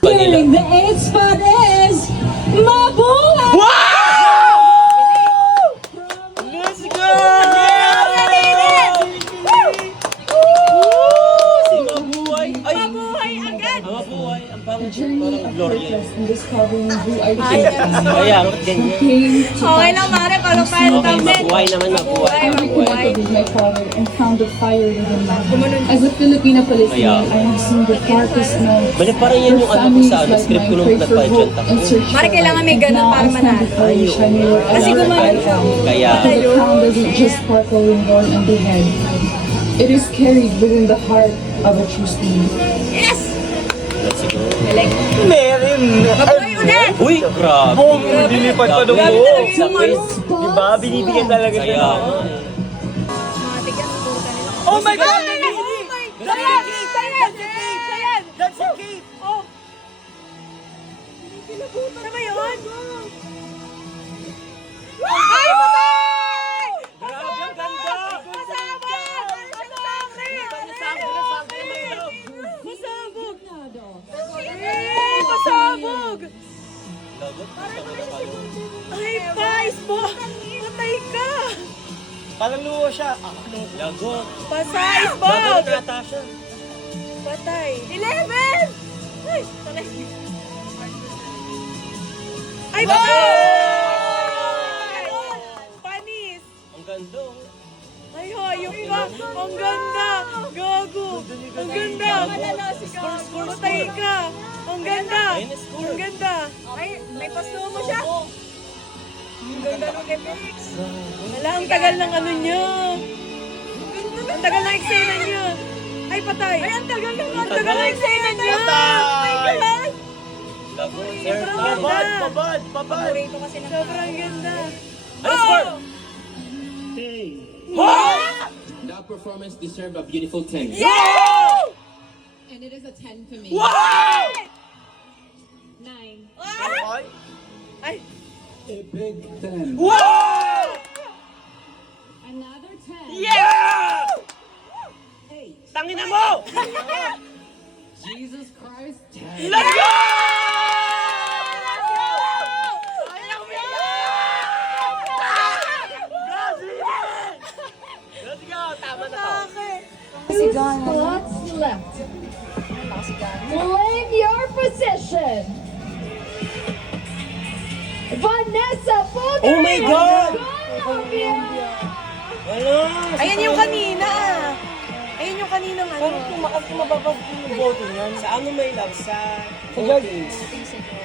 Clearing the 8th spot is Mabuhay! Let's go! Si Mabuhay! Ay! Mabuhay agad! Mabuhay! Ang parang Journey Gloria. in discovering who I Kaya, ganyan. Okay lang, Mare. Palo-palo Okay, kami. mabuhay naman, mabuhay. Mabuhay. with my father and found the fire within me. As a Filipina Palestinian, I have seen the darkest nights. Bali, parang yan yung ano ko sa script ko nung nag-pageant ako. Mare, kailangan may ganun para manalo. Kasi gumano siya. Kaya, The crown doesn't just sparkle when worn on the head. It is carried within the heart of a true queen. Yes! let's go. Meron! Mabuhay ulit! Uy, grabe. Boom! Dilipat pa nung Grabe buo. talaga yung ano. Diba? Binibigyan talaga siya Kaya, ng... Matik yan, puro kanila. Oh my God! Oh my God! Sayan! Sayan! That's a cape! Oh! Ano ba yun? Ay, patay! Grabe, ang ganda! Pasabog! Ano siya sangre? Pasabog! Eh, pasabog! Ay, pais mo! Patay ka! Parang luho siya. lagot. Pasais mo! Lagot nata siya. Patay. 11! Ay, patay. Ay, patay! Panis! Ang ganda. oh. Ay, hayop ka! Ang ganda! Gago! Ang ganda! Patay ka! Ang ganda! Ang ganda! Ay, may pasto mo siya! Ang ganda nung kay Felix! Wala, ang tagal ng ano niya! Ang tagal ng eksena niya! Ay, patay! Ay, ang tagal ng eksena niya! Oh my God! Lagot. Sobrang Babad! ganda! Babad! Babad! Sobrang ganda! Ano score? That performance deserved a beautiful 10. Yeah! And it is a 10 for me. Wow! 9. Ay! Ay! A big 10. Wow! Another 10. Yeah! Tangina mo! Jesus Christ, 10. Let's go! Let's go! Tama na to. Spots left. Claim your position. Vanessa Pugay! Oh my God! Colombia! Ano? Ayan yung kanina ah. Ayan yung kanina ano. Pero tumakas kung mababa yung boto niyan. Sa ano may love? Sa Sa judges.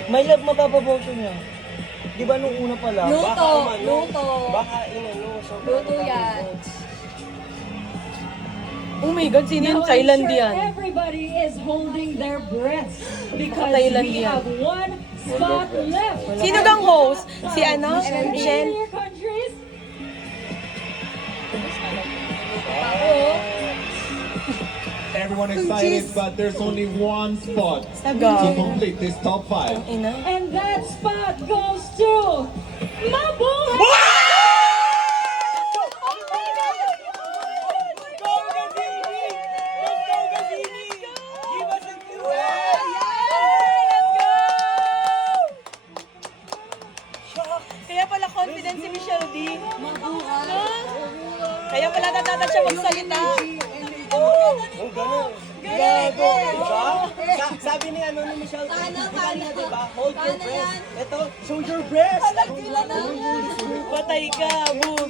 May love mababa boto niya. Di ba nung una pa lang? Luto, umano. luto. Baka inano. Luto yan. Oh my God, sino yung Thailand yan? Everybody is holding their breath because Thailand we yan. have one spot left. Sino bang host? Si ano? In Shen? your countries, Everyone excited, but there's only one spot to Saga. complete this top 5. Ina. and that spot goes to Mabuhay! Kaya pala confident si Michelle D. Kaya pala natatan siya magsalita. Oh, gano'n. Gago. Diba? Sabi ni ano ni Michelle, diba? Hold your breath. Ito, show your breast. Patay ka, boom.